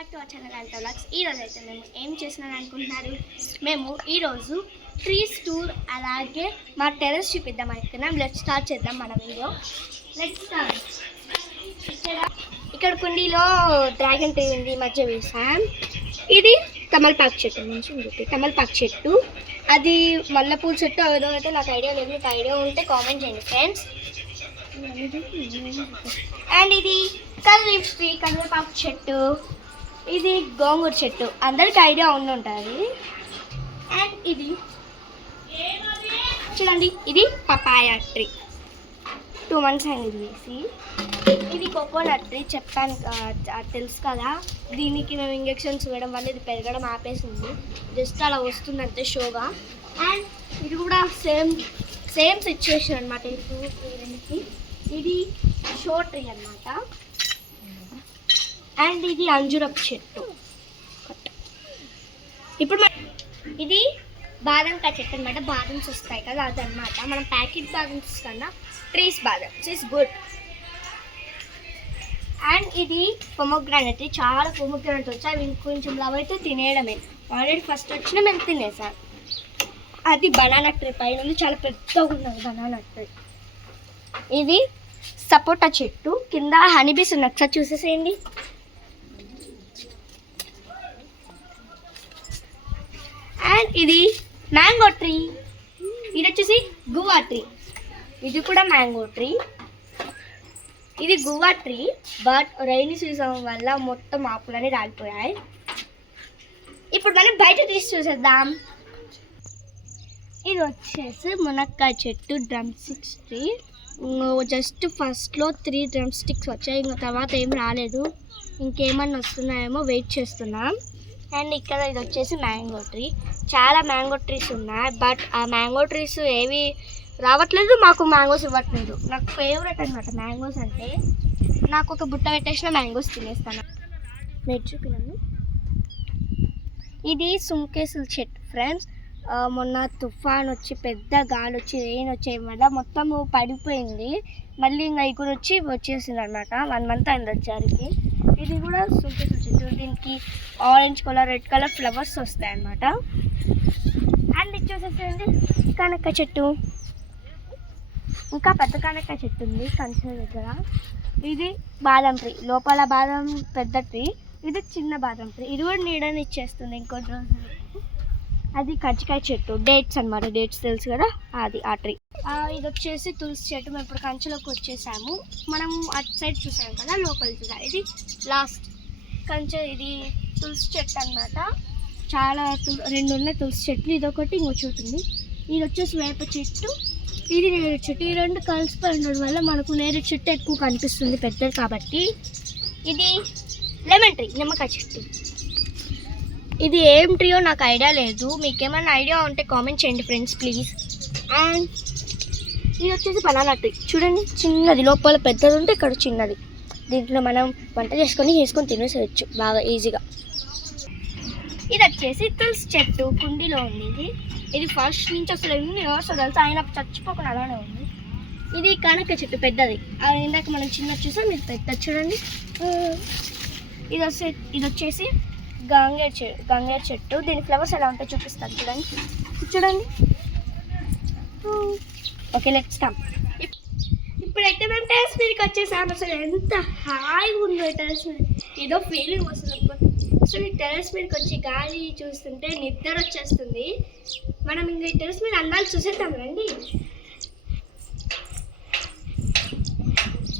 Back to our channel and vlogs. ఈరోజు అయితే మేము ఏం చేస్తున్నాను అనుకుంటున్నారు, మేము ఈరోజు ట్రీస్ టూర్ అలాగే మా టెర్రస్ చూపిద్దాం అనుకున్నాం. లెట్స్ స్టార్ట్ చేద్దాం మన వీడియో. Let's start. ఇక్కడ కుండీలో డ్రాగన్ ట్రీ ఉంది, మధ్య వేసాం. ఇది తమలపాకు చెట్టు నుంచి ఉంది, తమలపాకు చెట్టు. అది మల్లెపూల చెట్టు ఏదో అయితే నాకు ఐడియా లేదు, మీకు ఐడియా ఉంటే కామెంట్ చేయండి ఫ్రెండ్స్. అండ్ ఇది కరివేపాకు చెట్టు, ఇది గోంగూర చెట్టు, అందరికి ఐడియా ఉండి ఉంటుంది. అండ్ ఇది చూడండి, ఇది పపాయ ట్రీ, 2 months అయింది వేసి. ఇది కోకోనట్ ట్రీ, చెప్పాను తెలుసు కదా. దీనికి మేము ఇంజెక్షన్స్ ఇవ్వడం వల్ల ఇది పెరగడం ఆపేసింది, జస్ట్ అలా వస్తుంది అంతే షోగా. అండ్ ఇది కూడా సేమ్ సిచ్యువేషన్ అనమాట. ఈ రెండుకి ఇది షో ట్రీ అనమాట. అండ్ ఇది అంజూరపు చెట్టు. ఇప్పుడు ఇది బాదంకాయ చెట్టు అనమాట, బాదమ్స్ వస్తాయి కదా అదనమాట. మనం ప్యాకెట్ బాదమ్స్ కన్నా trees badams is good. And ఇది పొమోగ్రానైట్, చాలా పొమోగ్రానైట్ వచ్చాయి. అవి కొంచెం లవ్ అయితే తినేయడమే, ఆల్రెడీ ఫస్ట్ వచ్చిన మేము తినేసాం. అది బనానా ట్రీ, పైన ఉంది, చాలా పెద్దగా ఉన్నది బనానా ట్రీ. ఇది సపోటా చెట్టు, కింద హనీబీస్ ఉన్నాయి, ఒకసారి చూసేసేయండి. అండ్ ఇది మ్యాంగో ట్రీ, ఇది వచ్చేసి గువా ట్రీ, ఇది కూడా మ్యాంగో ట్రీ. ఇది guava tree, but rainy season వల్ల మొత్తం ఆకులని రాలిపోయాయి. ఇప్పుడు మనం బయట తీసి చూసేద్దాం. ఇది వచ్చేసి మునక్కాయ చెట్టు, డ్రమ్ స్టిక్స్ ట్రీ. జస్ట్ ఫస్ట్లో 3 డ్రమ్ స్టిక్స్ వచ్చాయి, ఇంకా తర్వాత ఏం రాలేదు. ఇంకేమన్నా వస్తున్నాయేమో వెయిట్ చేస్తున్నాం. అండ్ ఇక్కడ ఇది వచ్చేసి మ్యాంగో ట్రీ, చాలా మ్యాంగో ట్రీస్ ఉన్నాయి, బట్ ఆ మ్యాంగో ట్రీస్ ఏవి రావట్లేదు, మాకు మ్యాంగోస్ ఇవ్వట్లేదు. నాకు ఫేవరెట్ అనమాట మ్యాంగోస్ అంటే. నాకు ఒక బుట్ట పెట్టేసిన మ్యాంగోస్ తినేస్తాను. మీరు చూపినాను. ఇది సుంకేసుల చెట్టు ఫ్రెండ్స్. మొన్న తుఫాన్ వచ్చి పెద్ద గాలి వచ్చి రెయిన్ వచ్చేయడం వల్ల మొత్తము పడిపోయింది. మళ్ళీ ఇంకా ఇక్కడ వచ్చేసింది అనమాట. 1 month అయింది వచ్చేసరికి. ఇది కూడా సుంకేసుల చెట్టు, దీనికి orange colour, red colour flowers వస్తాయి అన్నమాట. అండ్ ఇది చూసేసండి కానక్కాయ చెట్టు, ఇంకా పెద్ద కానక్కాయ చెట్టు ఉంది కంచె దగ్గర. ఇది బాదం ట్రీ, లోపల బాదం పెద్ద ట్రీ, ఇది చిన్న బాదం ట్రీ. ఇది కూడా నీడని ఇచ్చేస్తుంది ఇంకొన్ని రోజులు. అది కజ్జికాయ చెట్టు, డేట్స్ అనమాట, డేట్స్ తెలుసు కదా, అది ఆ ట్రీ. ఇది వచ్చేసి తులసి చెట్టు. మేము ఇప్పుడు కంచెలోకి వచ్చేసాము. మనం అటు సైడ్ చూసాము కదా, లోపల చూసాము. ఇది లాస్ట్ కంచె, ఇది తులసి చెట్టు అనమాట. చాలా 2 ఉన్నాయి తులసి చెట్లు, ఇది ఒకటి ఇంకో చోటు ఉంది. ఇది వచ్చేసి వేప చెట్టు, ఇది నేరేడు చెట్టు. ఈ 2 కలిసిపోయి ఉండడం వల్ల మనకు నేరేడు చెట్టు ఎక్కువ కనిపిస్తుంది పెద్దది కాబట్టి. ఇది లెమన్ ట్రీ, నిమ్మకాయ చెట్టు. ఇది ఏం ట్రీయో నాకు ఐడియా లేదు, మీకేమైనా ఐడియా ఉంటే కామెంట్ చేయండి ఫ్రెండ్స్ ప్లీజ్. అండ్ ఇది వచ్చేసి బనానా ట్రీ, చూడండి చిన్నది, లోపల పెద్దది ఉంటే ఇక్కడ చిన్నది. దీంట్లో మనం వంట చేసుకొని తినేసేయచ్చు బాగా ఈజీగా. ఇది వచ్చేసి తులసి చెట్టు, కుండీలో ఉంది. ఇది ఫస్ట్ నుంచి అసలు ఎన్ని ఇయర్స్ తెలుసు, ఆయన చచ్చిపోకుండా అలానే ఉంది. ఇది కానక్కాయ చెట్టు పెద్దది, అది ఇందాక మనం చిన్న చూసాం, ఇది పెద్ద చూడండి. ఇది వచ్చేసి గంగేరు చెట్టు, దీని ఫ్లవర్స్ ఎలా ఉంటాయి చూపిస్తాను చూడండి. Okay let's come. ఇప్పుడైతే మేము టెర్రస్ మీదకి వచ్చేసాము. అసలు ఎంత హాయిగా ఉందో టెర్రస్ మీద, ఏదో ఫీలింగ్ వస్తుంది అసలు. ఈ టెర్రస్ మీదకి వచ్చి గాలి చూస్తుంటే నిద్ర వచ్చేస్తుంది. మనం ఇంకా ఈ టెర్రస్ మీద అందాలు చూసేద్దాం రండి.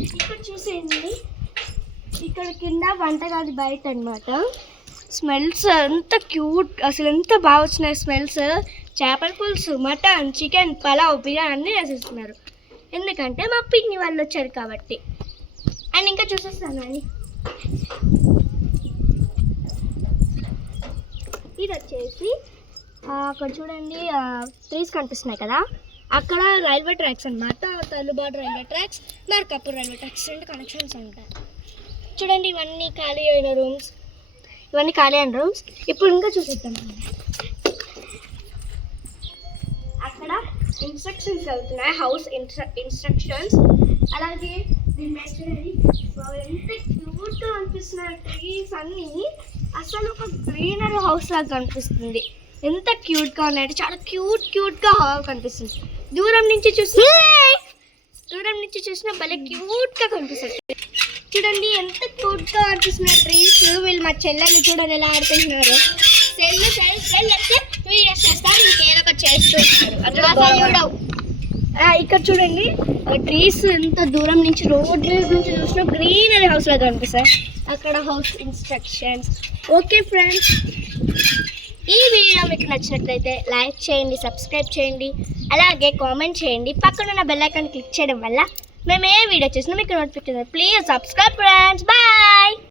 ఇక్కడ చూసేయండి, ఇక్కడ కింద వంటగది బయట అనమాట. స్మెల్స్ ఎంత క్యూట్, అసలు ఎంత బాగా వచ్చినాయి స్మెల్స్. చేపల పులుసు, మటన్, చికెన్, పలావ్, బిర్యానీ అన్నీ వేసేస్తున్నారు, ఎందుకంటే మా పిన్ని వాళ్ళు వచ్చారు కాబట్టి. అండ్ ఇంకా చూసేస్తాను అండి, ఇది వచ్చేసి అక్కడ చూడండి ట్రీస్ కనిపిస్తున్నాయి కదా, అక్కడ రైల్వే ట్రాక్స్ అనమాట. తల్లుబాటు railway tracks, Markapur railway tracks, 2 connections ఉంటాయి. చూడండి ఇవన్నీ ఖాళీ అయిన రూమ్స్, ఇప్పుడు ఇంకా చూసేద్దాం. అక్కడ ఇన్స్ట్రక్షన్స్ అవుతున్నాయి, హౌస్ ఇన్స్ట్రక్షన్స్. అలాగే దీని ఎంత క్యూట్ గా అనిపిస్తున్న ట్రీస్ అన్ని అసలు ఒక గ్రీనరీ హౌస్ లాగా కనిపిస్తుంది. ఎంత క్యూట్ గా ఉన్నాయంటే చాలా క్యూట్ గా కనిపిస్తుంది. దూరం నుంచి చూసిన భలే క్యూట్ గా కనిపిస్తుంది. చూడండి ఎంత క్యూట్ గా అనిపిస్తున్న ట్రీస్. వీళ్ళు మా చెల్లెలు చూడండి ఎలా ఆడుకుంటున్నారు. సెల్ అంటే వీడియోస్ చేస్తారు, ఇంకేదో ఒకటి చేస్తుంటారు. ఇక్కడ చూడండి ట్రీస్ ఎంత దూరం నుంచి రోడ్ నుంచి చూసినా గ్రీనరీ హౌస్ లాగా కనిపిస్తాయి. అక్కడ హౌస్ ఇన్స్ట్రక్షన్స్. ఓకే ఫ్రెండ్స్, ఈ వీడియో మీకు నచ్చినట్లయితే లైక్ చేయండి, సబ్స్క్రైబ్ చేయండి, అలాగే కామెంట్ చేయండి. పక్కన ఉన్న బెల్ ఐకాన్ క్లిక్ చేయడం వల్ల మేము ఏ వీడియో చేసినా మీకు notification. Please subscribe friends. Bye.